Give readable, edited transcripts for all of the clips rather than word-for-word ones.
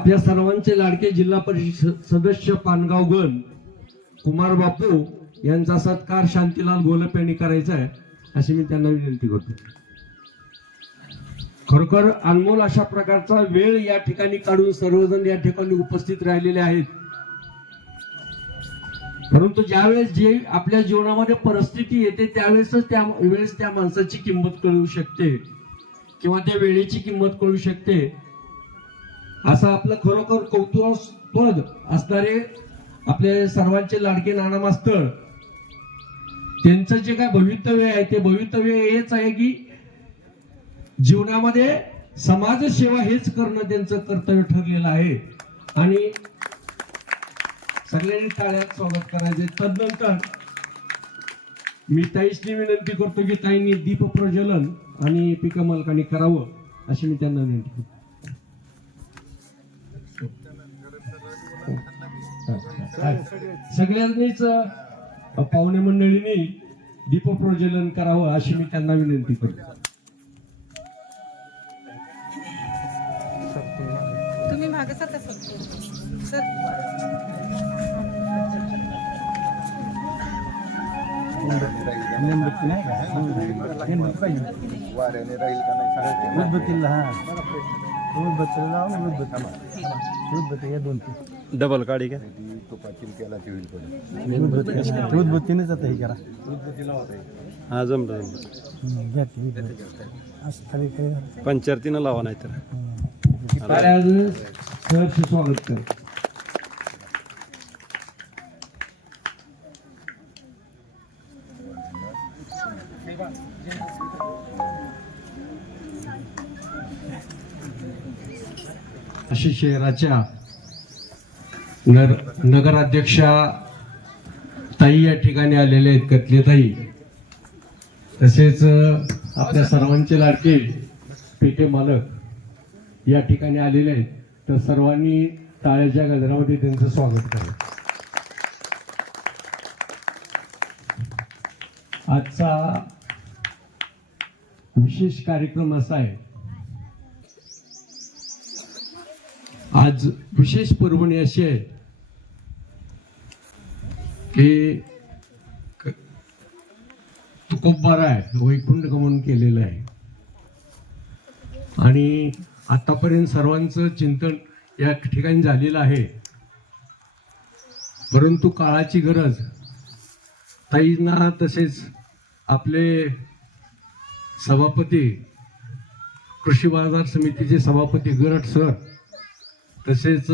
आपल्या सर्वांचे लाडके जिल्हा परिषद सदस्य पानगावगण कुमार बापू यांचा सत्कार शांतीलाल गोलप यांनी करायचा आहे अशी मी त्यांना विनंती करतो. खरोखर अनमोल अशा प्रकारचा वेळ या ठिकाणी काढून सर्वजण या ठिकाणी उपस्थित राहिलेले आहेत. परंतु ज्यावेळेस जे आपल्या जीवनामध्ये परिस्थिती येते त्यावेळेसच त्या माणसाची किंमत कळू शकते किंवा त्या वेळेची किंमत कळू शकते. असं आपलं खरोखर कौतुकास्पद असणारे आपले सर्वांचे लाडके नाना मास्तर त्यांचं जे काय भवितव्य आहे ते भवितव्य हेच आहे की जीवनामध्ये समाजसेवा हेच करणं त्यांचं कर्तव्य ठरलेलं आहे आणि सगळ्यांनी टाळ्यात स्वागत करायचे. तदनंतर मी ताईसनी विनंती करतो की ताईंनी दीप प्रज्वलन आणि पिकमालकांनी करावं अशी मी त्यांना विनंती करतो. सगळ्यांनीच पाहुणे मंडळींनी दीप प्रज्वलन करावं अशी मी त्यांना विनंती करतो. तुम्ही मागे सर सर मेणबत्ती नाही का मेणबत्ती पाहिजे वाऱ्याने राहील का नाही उदबत्तीला हा उदबत्तीला लावून उदबत्ती या दोन तीन डबल काढी का तुपातील तेलाची होईल पण उदबत्तीनेच आता हे करा उदबत्तीला होता हा जमलं जमलं घ्याती असं खाली खाली पंचायतीनं लावा नाही तर सहर्ष स्वागत कर. अशी शहराच्या नगराध्यक्षा ताई या ठिकाणी आलेले आहेत, कतले ताई. तसेच आपल्या सर्वांचे लाडके पीके मालक या ठिकाणी आलेले आहेत. तर सर्वांनी टाळ्याच्या गजरामध्ये त्यांचं स्वागत करा. आजचा विशेष कार्यक्रम असा आहे, आज विशेष पर्वणी अशी आहे की तुकोबारा आहे वैकुंठ गमन केलेलं आहे आणि आतापर्यंत सर्वांचं चिंतन या ठिकाणी झालेलं आहे. परंतु काळाची गरज ताईंना तसेच आपले सभापती कृषी बाजार समितीचे सभापती गरट सर तसेच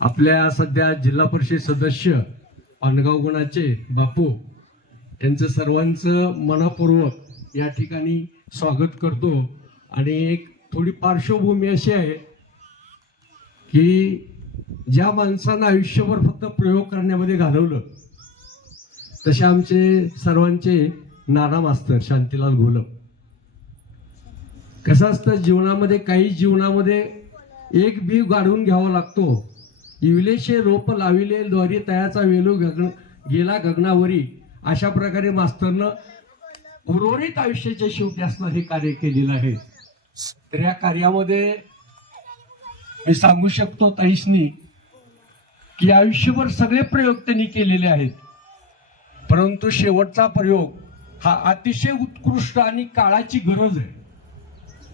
आपल्या सध्या जिल्हा परिषद सदस्य पानगाव गणाचे बापू यांचं सर्वांचं मनपूर्वक या ठिकाणी स्वागत करतो. आणि एक थोडी पार्श्वभूमी अशी आहे की ज्या माणसानं आयुष्यभर फक्त प्रयोग करण्यामध्ये घालवलं तसे आमचे सर्वांचे नाना मास्तर शांतीलाल घोलप. कसं असतं जीवनामध्ये काही जीवनामध्ये एक बी गाडून घ्यावा लागतो. इवलेशे रोप लाविले द्वारी तयाचा वेलो गेला गगनावरी अशा प्रकारे मास्तरनं उर्वरित आयुष्याच्या शेवटी असणार हे कार्य केलेलं आहे. तर या कार्यामध्ये मी सांगू शकतो ताईसनी की आयुष्यभर सगळे प्रयोग त्यांनी केलेले आहेत, परंतु शेवटचा प्रयोग हा अतिशय उत्कृष्ट आणि काळाची गरज आहे.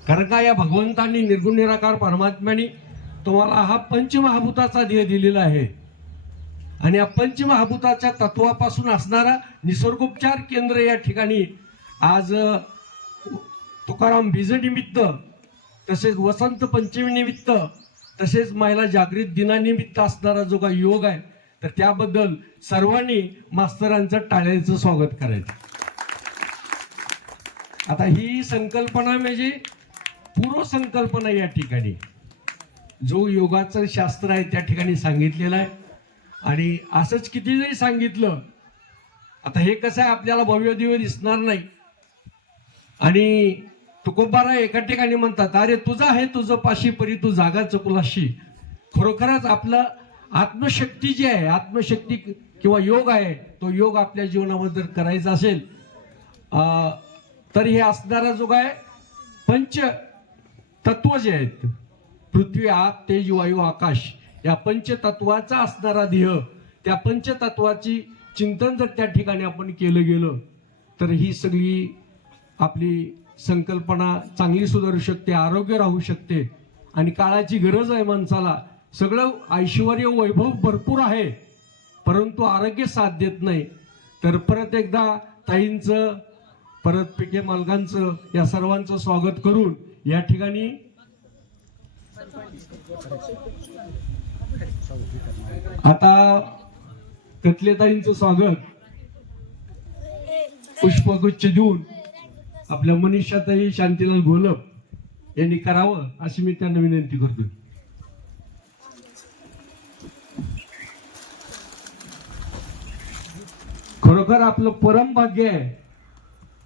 कारण का या भगवंतांनी निर्गुण निराकार परमात्म्याने तुम्हाला हा पंचमहाभूताचा देह दिलेला आहे आणि या पंचमहाभूताच्या तत्वापासून असणारा निसर्गोपचार केंद्र या ठिकाणी आज तुकाराम बीजनिमित्त तसेच वसंत पंचमी निमित्त तसेच महिला जागृत दिनानिमित्त असणारा जो काही योग आहे तर त्याबद्दल सर्वांनी मास्तरांचं टाळ्याचं स्वागत करायचं. आता ही संकल्पना म्हणजे पूर्वसंकल्पना या ठिकाणी जो योगाचं शास्त्र आहे त्या ठिकाणी सांगितलेलं आहे. आणि असंच किती जरी सांगितलं आता हे कसं आहे आपल्याला भव्य दिव्य दिसणार नाही. आणि तुकोबारा एका ठिकाणी म्हणतात अरे तुझा आहे तुझं पाशी परी तू जागा चकुलाशी. खरोखरच आपलं आत्मशक्ती जी आहे आत्मशक्ती किंवा योग आहे तो योग आपल्या जीवनामध्ये जर करायचा असेल तर हे असणारा जो काय पंच तत्व जे आहेत पृथ्वी, आप, तेज, वायू, आकाश या पंचतत्वाचा असणारा देह, त्या पंचतत्वाची चिंतन जर त्या ठिकाणी आपण केलं गेलं तर ही सगळी आपली संकल्पना चांगली सुधारू शकते, आरोग्य राहू शकते. आणि काळाची गरज आहे माणसाला. सगळं ऐश्वर्य वैभव भरपूर आहे, परंतु आरोग्य साथ देत नाही. तर परत एकदा ताईंचं, परत पिके मालकांचं, या सर्वांचं स्वागत करून या ठिकाणी आता कथलेताईंचं स्वागत पुष्पगुच्छ देऊन आपल्या मनीषाताई शांतीलाल घोलप यांनी करावं अशी मी त्यांना विनंती करतो. खरोखर आपलं परम भाग्य आहे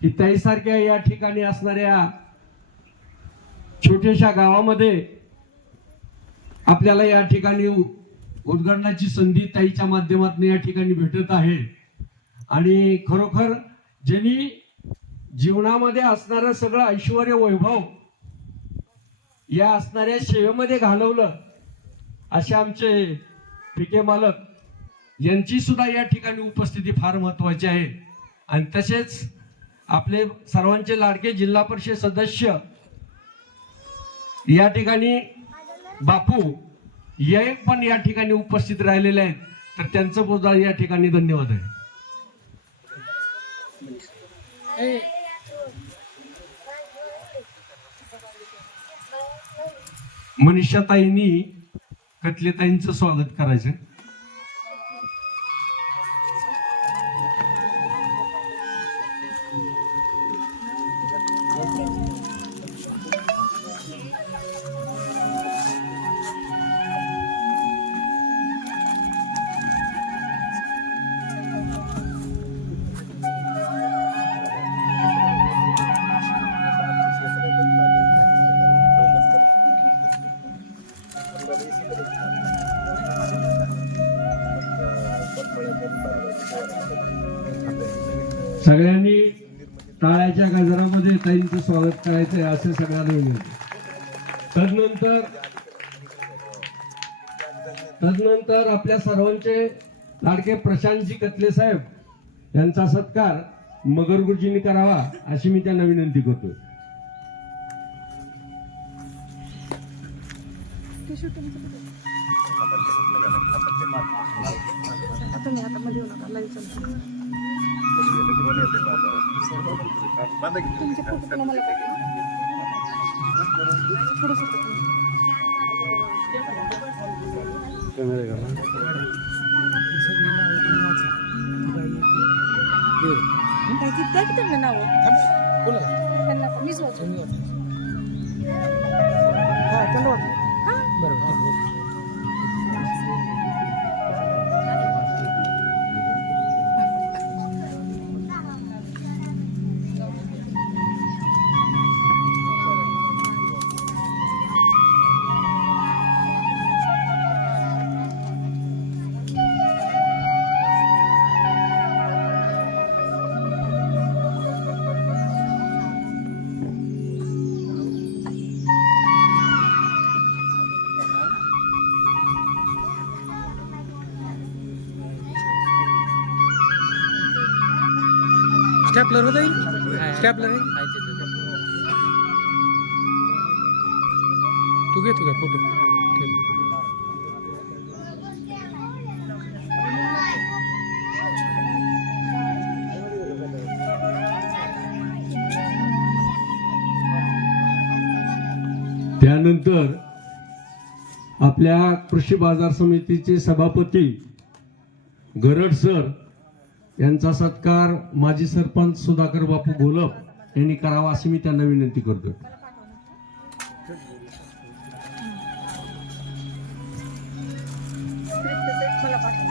की त्यासारख्या या ठिकाणी असणाऱ्या छोट्याशा गावामध्ये आपल्याला या ठिकाणी उद्घाटनाची संधी ताईच्या माध्यमातून या ठिकाणी भेटत आहे. आणि खरोखर ज्यांनी जीवनामध्ये असणारं सगळं ऐश्वर्य वैभव या असणाऱ्या सेवेमध्ये घालवलं असे आमचे पिके मालक यांची सुद्धा या ठिकाणी उपस्थिती फार महत्वाची आहे. आणि तसेच आपले सर्वांचे लाडके जिल्हा परिषद सदस्य या ठिकाणी बापू हे पण या ठिकाणी उपस्थित राहिलेले आहेत. तर त्यांचं सुद्धा या ठिकाणी धन्यवाद आहे. मनीषाताईंनी कथलेताईंचं स्वागत करायचं. सगळ्यांनी टाळ्याच्या गजरामध्ये ताईंचं स्वागत करायचंय असे सगळ्यांना विनंती. तदनंतर आपल्या सर्वांचे लाडके प्रशांतजी कतले साहेब यांचा सत्कार मगर गुरुजींनी करावा अशी मी त्यांना विनंती करतो. तुम्ही आता मध्ये येऊ नका, लाईव्ह चालू. तुमचे फोटो पण मला पाहिजे थोडंसं त्या की त्यांना नाव त्यांना मीच वाचून स्टॅपलर होता स्टॅपलर आहे तू घेतो का फोटो ठीक. त्यानंतर आपल्या कृषी बाजार समितीचे सभापती गरड सर यांचा सत्कार माजी सरपंच सुधाकर बापू घोलप यांनी करावा अशी मी त्यांना विनंती करतो. मला पाठवा.